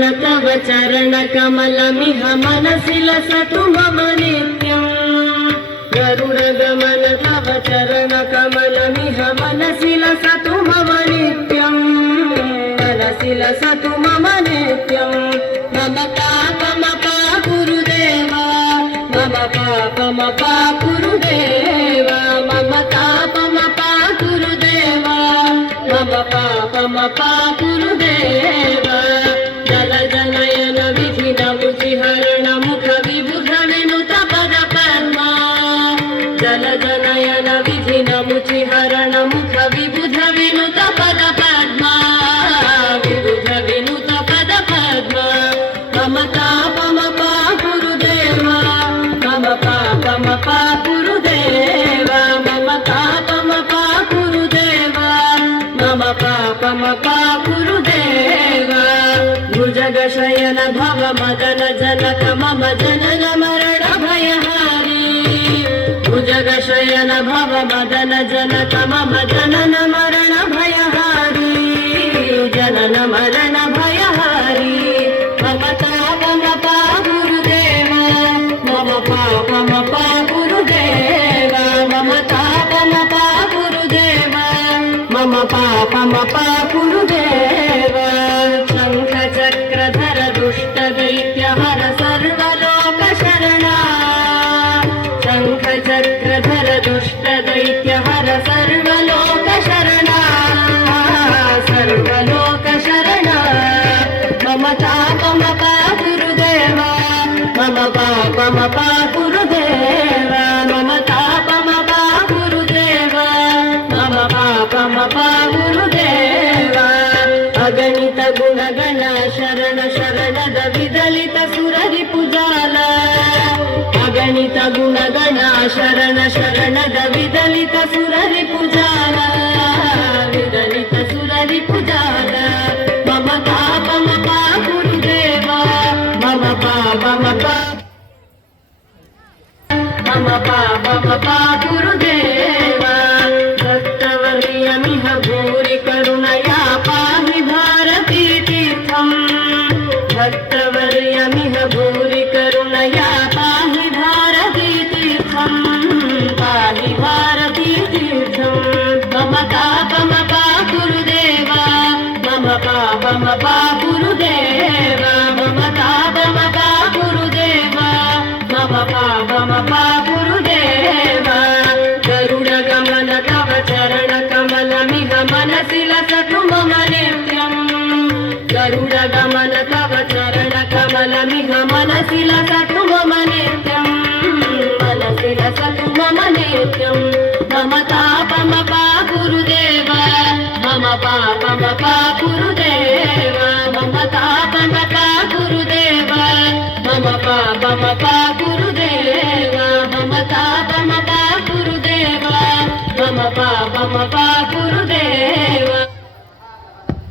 तव चरण कमलमिह मनसि लसतु मम नित्यम्। गरुडगमन तव चरण कमलमिह मनसि लसतु मम नित्यम्। मनसि लसतु मम नित्यम्। मम पापमपा गुरुदेवा, मम पापमपा गुरुदेवा, मम तापमपा गुरुदेवा, मम पापमपा गुरुदेवा। जलजनयन विधिन मुचिहरण मुख विबुध विनुत पद पद्मा। जलजनयन विधिन मुचिहरण मुख विबुध विनुत पद पद्मा। विबुध विनुत पद पद्मा। मम तापमपा गुरुदेवा, मम पापमपा गुरुदेवा, मम तापमपा गुरुदेवा, मम पापमपा गुरुदेवा। भुजगशयन भव मदन जनक मम जनन मरण भयहारी। भुजगशयन भव मदन जनक मम जनन मरण भयहारी। जनन मरण भयहारी। मम तापमपा गुरुदेवा, मम पापमपा गुरुदेवा, मम तापमपा गुरुदेवा, मम पापमपा गुरुदेवा। शंख चक्रधर दुष्ट दैत्य हर सर्वलोक शरणा। शंख चक्रधर दुष्ट दैत्य हर सर्वलोक शरणा। सर्वलोक शरणा। मम तापमपा गुरुदेवा, मम पापमपा गुरुदेवा, मम तापमपा गुरुदेवा, मम पापमपा गुरुदेवा। अगणित गुणगण शरण शरणद विदलित सुररि पुजाल। अगणित गुणगण शरण शरणद विदलित सुररि पुजाल। विदलित सुररि पुजाल। मम पापमपा गुरुदेवा, मम पापमपा, मम पापमपा गुरुदेवा। भक्तवर्यमिह भूरि करुणया पाहि भारती तीर्थम्। भक्तवर्यमिह भूरि करुणया पाहि भारती तीर्थम्। पाहि भारती तीर्थम्। मम तापमपा गुरुदेवा, मम पापमपा गुरुदेवा, मम तापमपा गुरुदेवा, मम पापमपा गुरुदेवा। गरुडगमन तव चरण कमलमिह मनसि लसतु मम नित्यम्। गरुडगमन तव चरण कमलमिह मनसि लसतु मम नित्यम्। मनसि लसतु मम नित्यम्। मम तापमपा गुरुदेवा, मम पापमपा गुरुदेवा, मम तापमपा गुरुदेवा, मम पापमपा गुरुदेवा, मम तापमपा गुरुदेवा, मम पापमपा